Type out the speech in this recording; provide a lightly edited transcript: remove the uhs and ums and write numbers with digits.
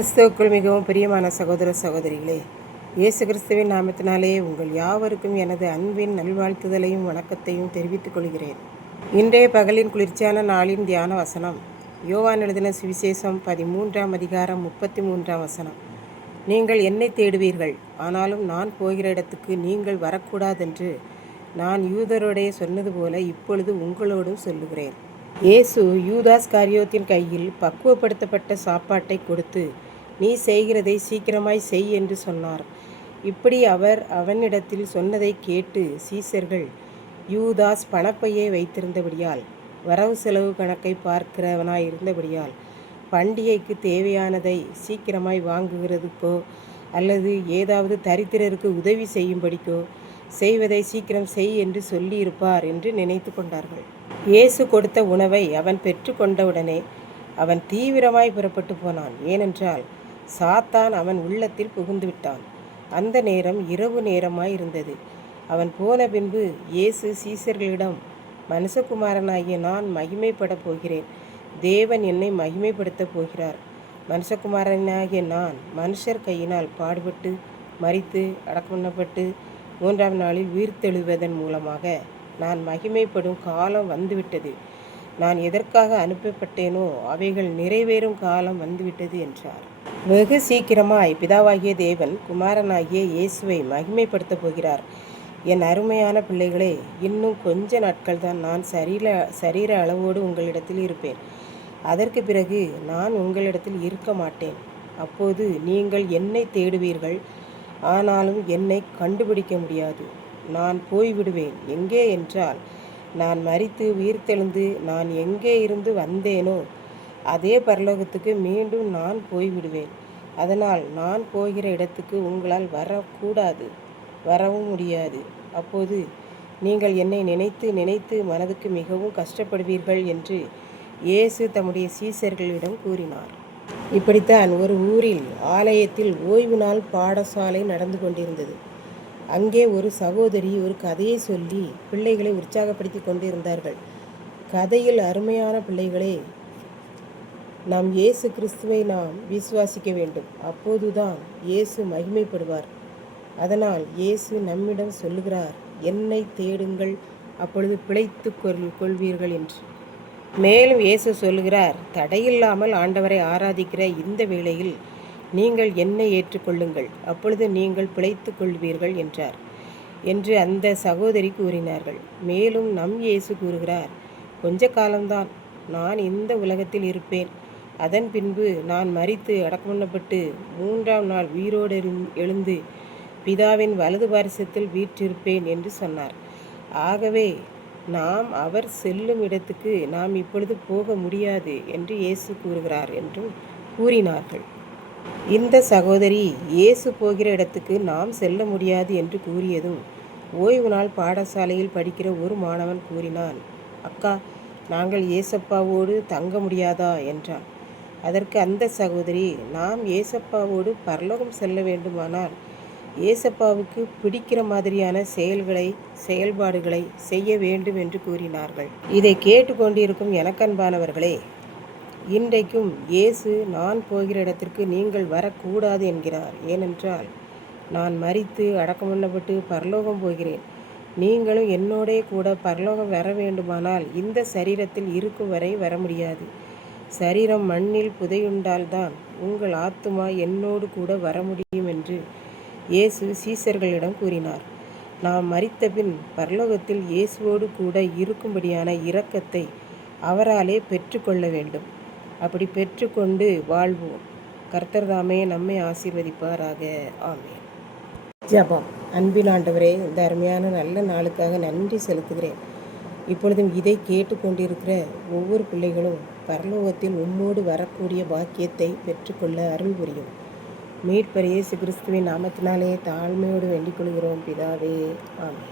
கிறிஸ்துவுக்குள் மிகவும் பிரியமான சகோதர சகோதரிகளே, இயேசு கிறிஸ்துவின் நாமத்தினாலே உங்கள் யாவருக்கும் எனது அன்பின் நல்வாழ்த்துதலையும் வணக்கத்தையும் தெரிவித்துக் கொள்கிறேன். இன்றைய பகலின் குளிர்ச்சியான நாளின் தியான வசனம் யோவான் எழுதின சுவிசேஷம் 13ஆம் அதிகாரம் 33ஆம் வசனம். நீங்கள் என்னை தேடுவீர்கள், ஆனாலும் நான் போகிற இடத்துக்கு நீங்கள் வரக்கூடாதென்று நான் யூதரோடே சொன்னது போல இப்பொழுது உங்களோடும் சொல்லுகிறேன். இயேசு யூதாஸ் காரியோத்தின் கையில் பக்குவப்படுத்தப்பட்ட சாப்பாட்டை கொடுத்து, நீ செய்கிறதை சீக்கிரமாய் செய் என்று சொன்னார். இப்படி அவர் அவனிடத்தில் சொன்னதை கேட்டு சீசர்கள் யூதாஸ் பணப்பையை வைத்திருந்தபடியால், வரவு செலவு கணக்கை பார்க்கிறவனாய் இருந்தபடியால், பண்டிகைக்கு தேவையானதை சீக்கிரமாய் வாங்குகிறதுக்கோ அல்லது ஏதாவது தரித்திரருக்கு உதவி செய்யும்படிக்கோ செய்வதை சீக்கிரம் செய் என்று சொல்லியிருப்பார் என்று நினைத்து கொண்டார்கள். இயேசு கொடுத்த உணவை அவன் பெற்று கொண்டவுடனே அவன் தீவிரமாய் புறப்பட்டு போனான். ஏனென்றால் சாத்தான் அவன் உள்ளத்தில் புகுந்து விட்டான். அந்த நேரம் இரவு நேரமாய் இருந்தது. அவன் போன பின்பு இயேசு சீசர்களிடம், மனுஷகுமாரனாகிய நான் மகிமைப்படப் போகிறேன், தேவன் என்னை மகிமைப்படுத்தப் போகிறார். மனுஷகுமாரனாகிய நான் மனுஷர் கையினால் பாடுபட்டு மரித்து அடக்கமண்ணப்பட்டு 3ஆம் நாளில் உயிர்த்தெழுவதன் மூலமாக நான் மகிமைப்படும் காலம் வந்துவிட்டது. நான் எதற்காக அனுப்பப்பட்டேனோ அவைகள் நிறைவேறும் காலம் வந்துவிட்டது என்றார். வெகு சீக்கிரமாய் பிதாவாகிய தேவன் குமாரனாகிய இயேசுவை மகிமைப்படுத்தப் போகிறார். என் அருமையான பிள்ளைகளே, இன்னும் கொஞ்ச நாட்கள் தான் நான் சரீர அளவோடு உங்களிடத்தில் இருப்பேன். அதற்கு பிறகு நான் உங்களிடத்தில் இருக்க மாட்டேன். அப்போது நீங்கள் என்னை தேடுவீர்கள், ஆனாலும் என்னை கண்டுபிடிக்க முடியாது. நான் போய்விடுவேன். எங்கே என்றால், நான் மரித்து உயிர்த்தெழுந்து நான் எங்கே இருந்து வந்தேனோ அதே பரலோகத்துக்கு மீண்டும் நான் போய்விடுவேன். அதனால் நான் போகிற இடத்துக்கு உங்களால் வரக்கூடாது, வரவும் முடியாது. அப்போது நீங்கள் என்னை நினைத்து நினைத்து மனதுக்கு மிகவும் கஷ்டப்படுவீர்கள் என்று இயேசு தம்முடைய சீசர்களிடம் கூறினார். இப்படித்தான் ஒரு ஊரில் ஆலயத்தில் ஓய்வு நாள் பாடசாலை நடந்து கொண்டிருந்தது. அங்கே ஒரு சகோதரி ஒரு கதையை சொல்லி பிள்ளைகளை உற்சாகப்படுத்தி கொண்டிருந்தார்கள். கதையில், அருமையான பிள்ளைகளே, நாம் இயேசு கிறிஸ்துவை நாம் விசுவாசிக்க வேண்டும். அப்போதுதான் இயேசு மகிமைப்படுவார். அதனால் இயேசு நம்மிடம் சொல்லுகிறார், என்னை தேடுங்கள், அப்பொழுது பிழைத்து கொள்வீர்கள் என்று. மேலும் இயேசு சொல்லுகிறார், தடையில்லாமல் ஆண்டவரை ஆராதிக்கிற இந்த வேளையில் நீங்கள் என்னை ஏற்றுக்கொள்ளுங்கள், அப்பொழுது நீங்கள் பிழைத்து கொள்வீர்கள் என்றார் என்று அந்த சகோதரி கூறினார்கள். மேலும் நம் இயேசு கூறுகிறார், கொஞ்ச காலம்தான் நான் இந்த உலகத்தில் இருப்பேன், அதன் பின்பு நான் மரித்து அடக்கமண்ணப்பட்டு 3ஆம் நாள் உயிரோடு எழுந்து பிதாவின் வலது பாரிசத்தில் வீற்றிருப்பேன் என்று சொன்னார். ஆகவே நாம் அவர் செல்லும் இடத்துக்கு நாம் இப்பொழுது போக முடியாது என்று இயேசு கூறுகிறார் என்றும் கூறினார்கள். இந்த சகோதரி இயேசு போகிற இடத்துக்கு நாம் செல்ல முடியாது என்று கூறியதும் ஓய்வு நாள் பாடசாலையில் படிக்கிற ஒரு மாணவன் கூறினான், அக்கா, நாங்கள் ஏசப்பாவோடு தங்க முடியாதா என்றான். அதற்கு அந்த சகோதரி, நாம் ஏசப்பாவோடு பரலோகம் செல்ல வேண்டுமானால் ஏசப்பாவுக்கு பிடிக்கிற மாதிரியான செயல்பாடுகளை செய்ய வேண்டும் என்று கூறினார்கள். இதை கேட்டுக்கொண்டிருக்கும் எனக்கன்பானவர்களே, இன்றைக்கும் இயேசு நான் போகிற இடத்திற்கு நீங்கள் வரக்கூடாது என்கிறார். ஏனென்றால் நான் மரித்து அடக்கமண்ணப்பட்டு பரலோகம் போகிறேன். நீங்களும் என்னோடே கூட பரலோகம் வர வேண்டுமானால் இந்த சரீரத்தில் இருக்கும் வரை வர முடியாது. சரீரம் மண்ணில் புதையுண்டால்தான் உங்கள் ஆத்துமா என்னோடு கூட வர முடியும் என்று இயேசு சீசர்களிடம் கூறினார். நாம் மரித்த பின் பரலோகத்தில் இயேசுவோடு கூட இருக்கும்படியான இரக்கத்தை அவராலே பெற்றுக்கொள்ள வேண்டும். அப்படி பெற்றுக்கொண்டு வாழ்வோம். கர்த்தர் தாமே நம்மை ஆசீர்வதிப்பாராக. ஆமென். ஜெபம். அன்பின் ஆண்டவரே, இந்த அருமையான நல்ல நாளுக்காக நன்றி செலுத்துகிறேன். இப்பொழுதும் இதை கேட்டுக்கொண்டிருக்கிற ஒவ்வொரு பிள்ளைகளும் பரலோகத்தில் உம்மோடு வரக்கூடிய பாக்கியத்தை பெற்றுக்கொள்ள அருள் புரியும். மீட்பர் இயேசு கிறிஸ்துவின் நாமத்தினாலே தாழ்மையோடு வேண்டிக் கொள்கிறோம் பிதாவே. ஆமென்.